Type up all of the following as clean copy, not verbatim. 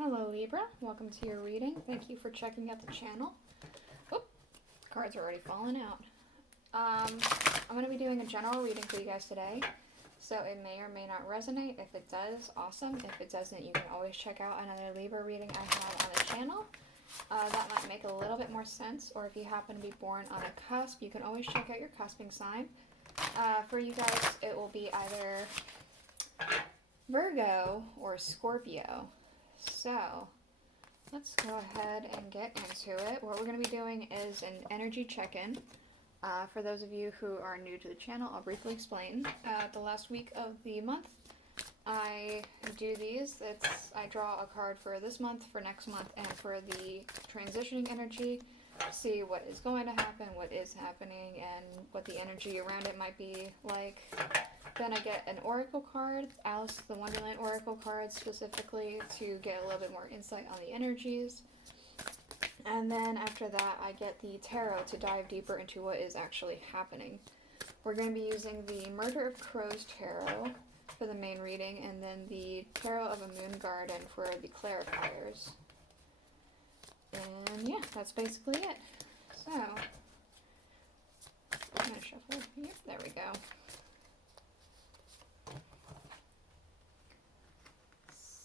Hello Libra, welcome to your reading. Thank you for checking out the channel. Oop, cards are already falling out. I'm going to be doing a general reading for you guys today, so it may or may not resonate. If it does, awesome. If it doesn't, you can always check out another Libra reading I have on the channel. That might make a little bit more sense, or if you happen to be born on a cusp, you can always check out your cusping sign. For you guys, it will be either Virgo or Scorpio. So let's go ahead and get into it. What we're going to be doing is an energy check-in. For those of you who are new to the channel, I'll briefly explain. The last week of the month, I do these. I draw a card for this month, for next month, and for the transitioning energy. See what is going to happen, what is happening, and what the energy around it might be like. Then I get an oracle card, Aleister the Wonderland oracle card specifically, to get a little bit more insight on the energies. And then after that, I get the tarot to dive deeper into what is actually happening. We're going to be using the Murder of Crows tarot for the main reading, and then the Tarot of a Moon Garden for the clarifiers. And yeah, that's basically it. So, I'm going to shuffle. Yep, there we go.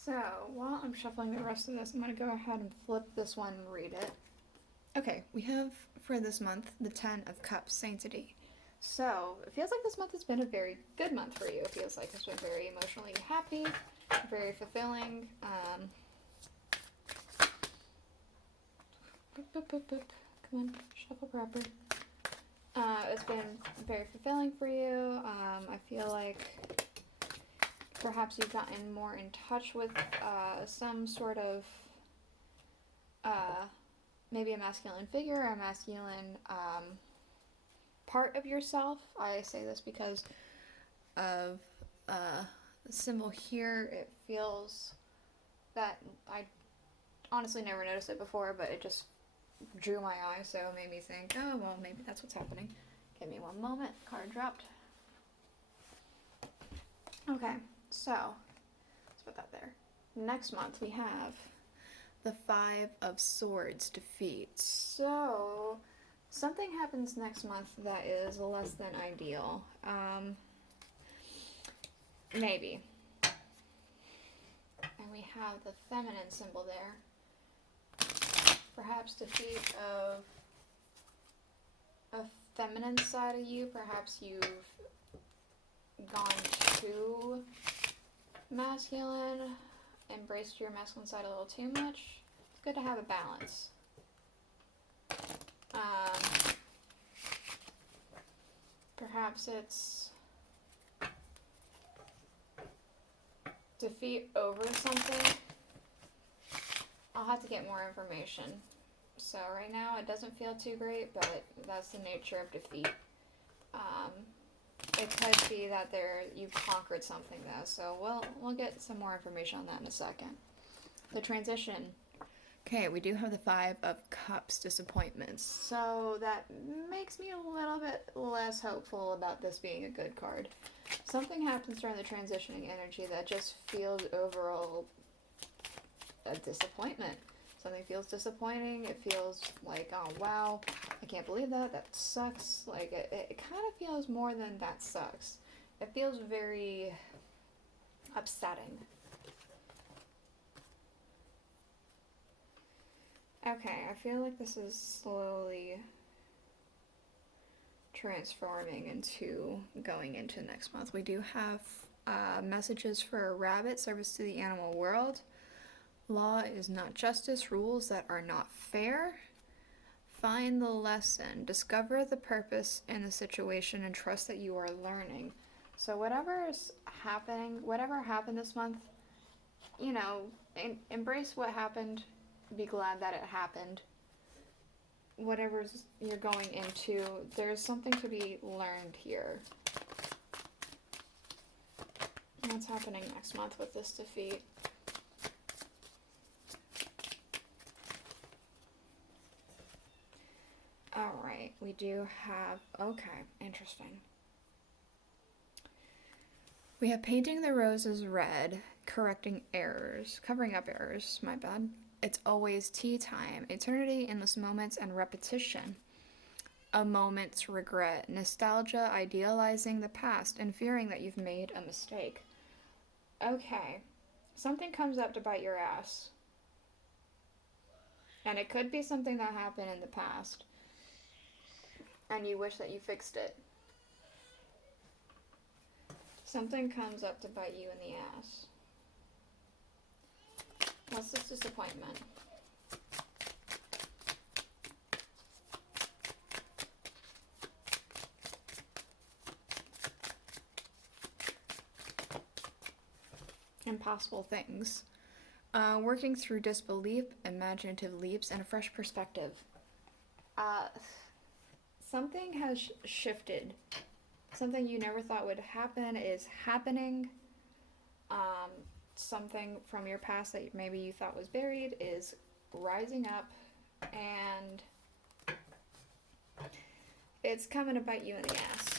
So, while I'm shuffling the rest of this, I'm going to go ahead and flip this one and read it. Okay, we have, for this month, the Ten of Cups, Sanctity. So, it feels like this month has been a very good month for you. It feels like it's been very emotionally happy, very fulfilling. Come on, shuffle proper. It's been very fulfilling for you. I feel like perhaps you've gotten more in touch with some sort of maybe a masculine figure, a masculine part of yourself. I say this because of the symbol here. It feels that I honestly never noticed it before, but it just drew my eye, so it made me think, oh, well, maybe that's what's happening. Give me one moment. Card dropped. Okay, so let's put that there. Next month we have the Five of Swords, Defeat. So something happens next month that is less than ideal. Maybe. And we have the feminine symbol there. Perhaps defeat of a feminine side of you. Perhaps you've gone too masculine, embraced your masculine side a little too much. It's good to have a balance. Perhaps it's defeat over something. I'll have to get more information. So right now it doesn't feel too great, but that's the nature of defeat. It could be that you've conquered something though, so we'll get some more information on that in a second. The transition. Okay, we do have the Five of Cups, disappointments. So that makes me a little bit less hopeful about this being a good card. Something happens during the transitioning energy that just feels overall a disappointment. Something feels disappointing. It feels like, oh wow, I can't believe that. That sucks. Like it kind of feels more than that sucks. It feels very upsetting. Okay, I feel like this is slowly transforming into going into next month. We do have messages for a rabbit, service to the animal world. Law is not justice, rules that are not fair. Find the lesson, discover the purpose in the situation, and trust that you are learning. So whatever is happening, whatever happened this month, you know, embrace what happened, be glad that it happened. Whatever you're going into, there's something to be learned here. What's happening next month with this defeat? Alright, we do have, okay, interesting. We have painting the roses red, covering up errors, my bad. It's always tea time, eternity, endless moments, and repetition. A moment's regret, nostalgia, idealizing the past, and fearing that you've made a mistake. Okay, something comes up to bite your ass. And it could be something that happened in the past, and you wish that you fixed it. Something comes up to bite you in the ass. What's this disappointment? Impossible things. Working through disbelief, imaginative leaps, and a fresh perspective. Something has shifted. Something you never thought would happen is happening. Something from your past that maybe you thought was buried is rising up, and it's coming to bite you in the ass.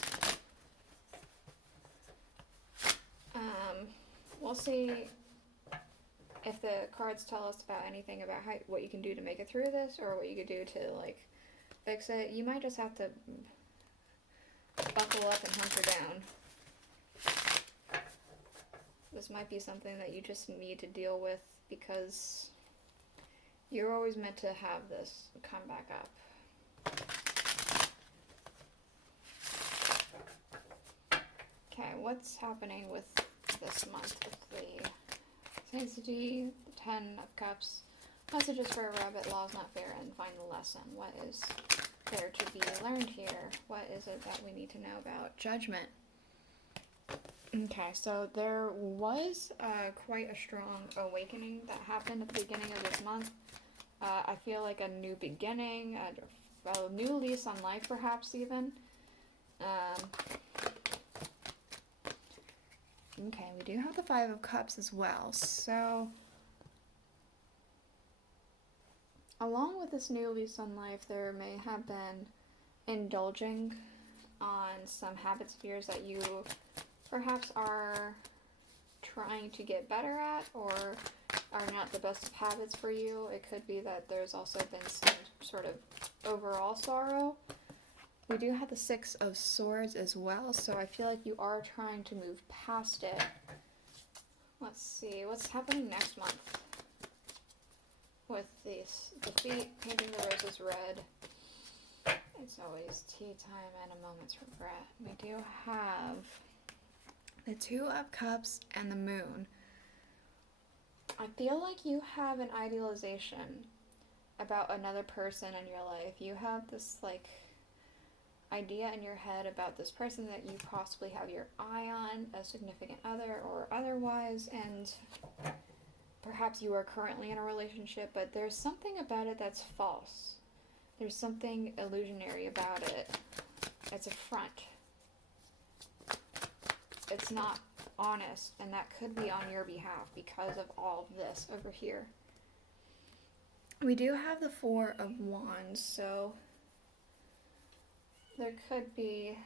We'll see if the cards tell us about anything about what you can do to make it through this, or what you could do to, like, fix it. You might just have to buckle up and hunker down. This might be something that you just need to deal with, because you're always meant to have this come back up. Okay, what's happening with this month with the Sanctity, the Ten of Cups, messages for a rabbit, laws not fair, and find the lesson. What is there to be learned here? What is it that we need to know about? Judgment. Okay, so there was quite a strong awakening that happened at the beginning of this month. I feel like a new beginning, a new lease on life, perhaps, even. Okay, we do have the Five of Cups as well, so along with this new lease on life, there may have been indulging on some habits, fears that you perhaps are trying to get better at, or are not the best of habits for you. It could be that there's also been some sort of overall sorrow. We do have the Six of Swords as well, so I feel like you are trying to move past it. Let's see, what's happening next month with this defeat, painting the roses red. It's always tea time and a moment's regret. We do have the Two of Cups and the Moon. I feel like you have an idealization about another person in your life. You have this, like, idea in your head about this person that you possibly have your eye on, a significant other or otherwise, and perhaps you are currently in a relationship, but there's something about it that's false. There's something illusionary about it. It's a front. It's not honest, and that could be on your behalf because of all of this over here. We do have the Four of Wands, so there could be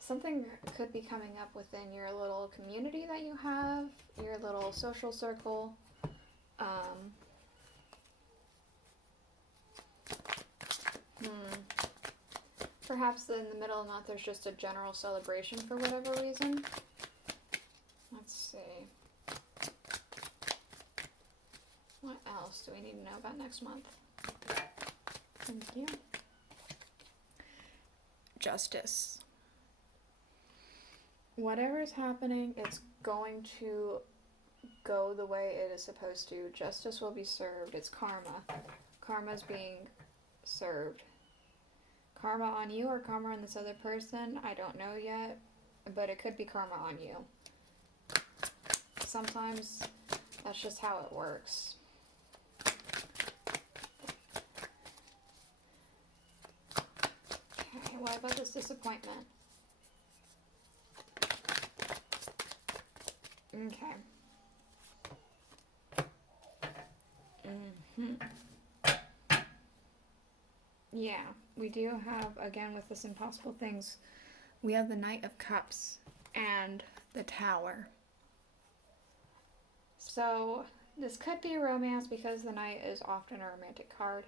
something could be coming up within your little community that you have, your little social circle. Perhaps in the middle of the month there's just a general celebration for whatever reason. Let's see. What else do we need to know about next month? Thank you. Justice. Whatever is happening, it's going to go the way it is supposed to. Justice will be served. It's karma. Karma's being served. Karma on you or karma on this other person, I don't know yet, but it could be karma on you. Sometimes that's just how it works. Okay, what about this disappointment? Okay. Yeah, we do have, again, with this impossible things, we have the Knight of Cups and the Tower. So this could be romance because the Knight is often a romantic card,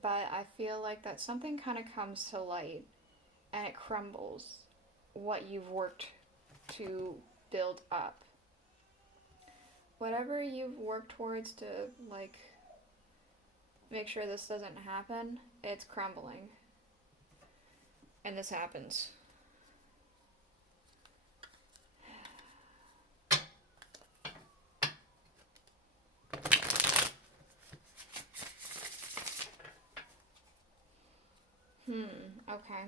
but I feel like that something kind of comes to light and it crumbles what you've worked to build up. Whatever you've worked towards to, like, make sure this doesn't happen, it's crumbling. And this happens. Okay.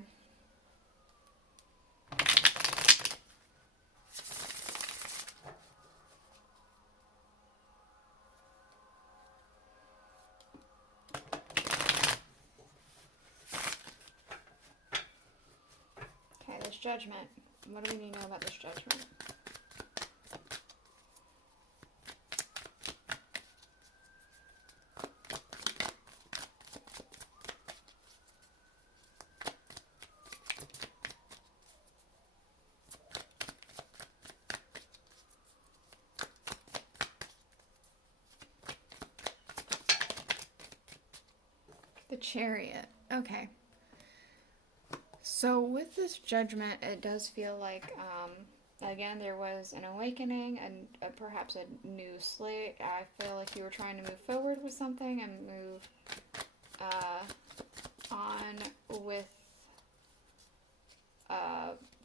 Okay, this Judgment. What do we need to know about this Judgment? The Chariot. Okay. So with this Judgment, it does feel like, again, there was an awakening and perhaps a new slate. I feel like you were trying to move forward with something and move on with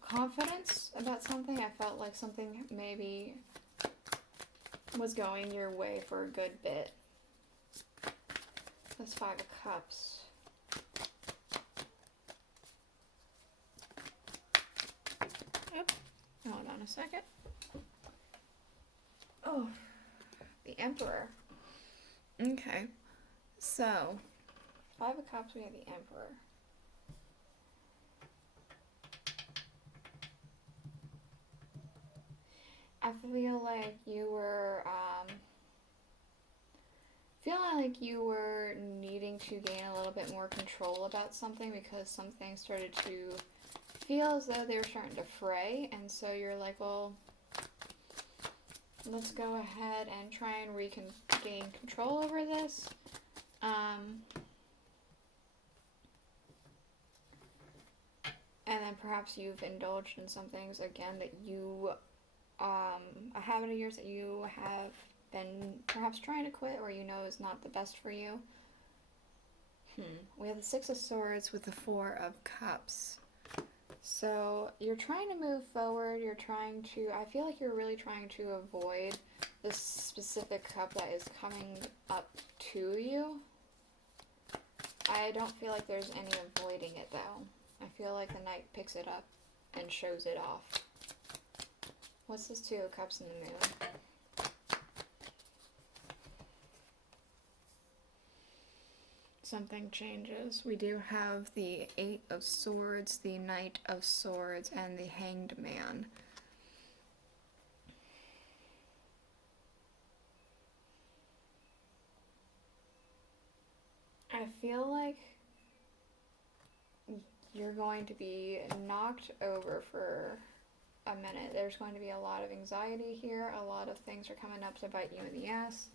confidence about something. I felt like something maybe was going your way for a good bit. This Five of Cups. Yep. Hold on a second. Oh, the Emperor. Okay. So, Five of Cups, we have the Emperor. I feel like you were, needing to gain a little bit more control about something because some things started to feel as though they were starting to fray, and so you're like, well, let's go ahead and try and gain control over this. And then perhaps you've indulged in some things, again, that you, a habit of yours that you have been perhaps trying to quit or you know is not the best for you. We have the Six of Swords with the Four of Cups. So you're trying to move forward, I feel like you're really trying to avoid this specific cup that is coming up to you. I don't feel like there's any avoiding it though. I feel like the Knight picks it up and shows it off. What's this Two of Cups in the Moon? Something changes. We do have the Eight of Swords, the Knight of Swords, and the Hanged Man. I feel like you're going to be knocked over for a minute. There's going to be a lot of anxiety here. A lot of things are coming up to bite you in the ass.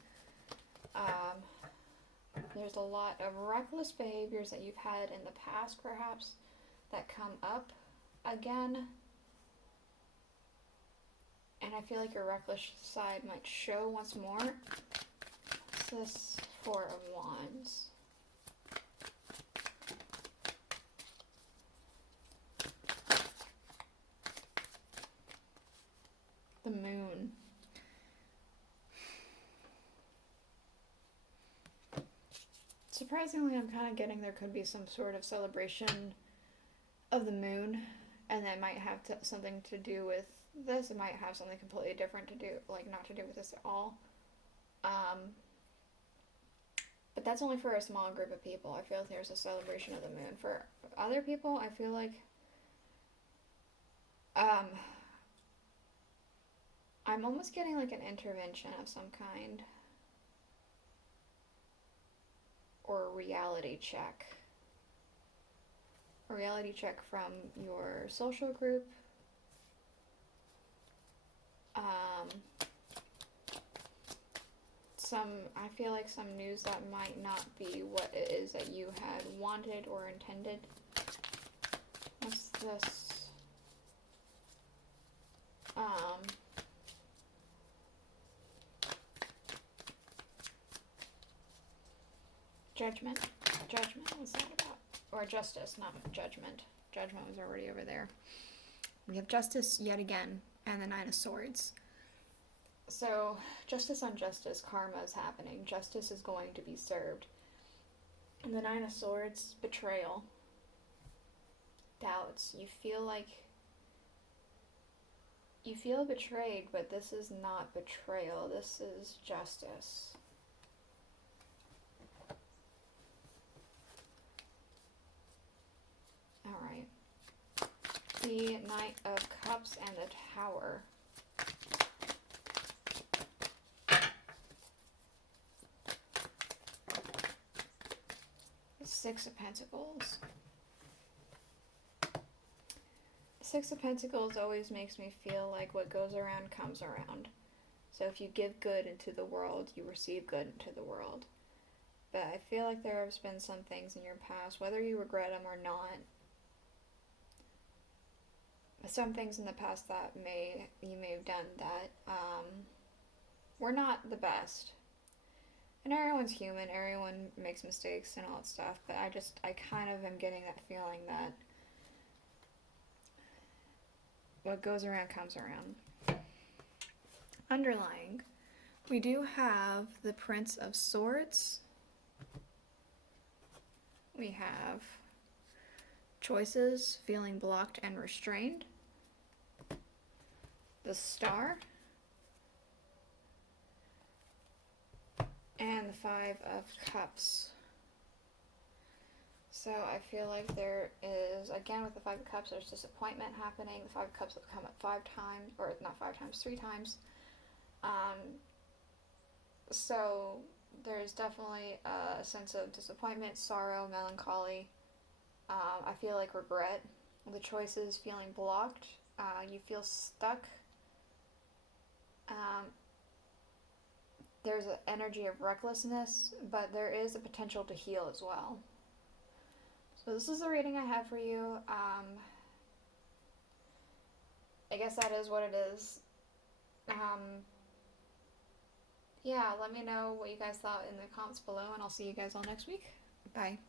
There's a lot of reckless behaviors that you've had in the past, perhaps, that come up again. And I feel like your reckless side might show once more. What's this Four of Wands? The Moon. Surprisingly, I'm kind of getting there could be some sort of celebration of the moon, and that might have something to do with this. It might have something completely different to do, like not to do with this at all. But that's only for a small group of people. I feel like there's a celebration of the moon. For other people, I feel like I'm almost getting like an intervention of some kind. Or a reality check. A reality check from your social group. I feel like some news that might not be what it is that you had wanted or intended. What's this? Judgment. Judgment, what's that about? Or justice, not judgment. Judgment was already over there. We have justice yet again, and the Nine of Swords. So, justice on justice, karma is happening. Justice is going to be served. And the Nine of Swords, betrayal. Doubts. You feel betrayed, but this is not betrayal. This is justice. Alright. The Knight of Cups and the Tower. The Six of Pentacles. Six of Pentacles always makes me feel like what goes around comes around. So if you give good into the world, you receive good into the world. But I feel like there have been some things in your past, whether you regret them or not, some things in the past that you may have done that were not the best. And everyone's human, everyone makes mistakes and all that stuff, but I kind of am getting that feeling that what goes around comes around. Underlying, we do have the Prince of Swords. We have choices, feeling blocked and restrained. The Star. And the Five of Cups. So I feel like there is, again with the Five of Cups, there's disappointment happening. The Five of Cups have come up 5 times, or not 5 times, 3 times. So there's definitely a sense of disappointment, sorrow, melancholy. I feel like regret. The choices, feeling blocked. You feel stuck. There's an energy of recklessness, but there is a potential to heal as well. So this is the reading I have for you. I guess that is what it is. Yeah, let me know what you guys thought in the comments below, and I'll see you guys all next week. Bye.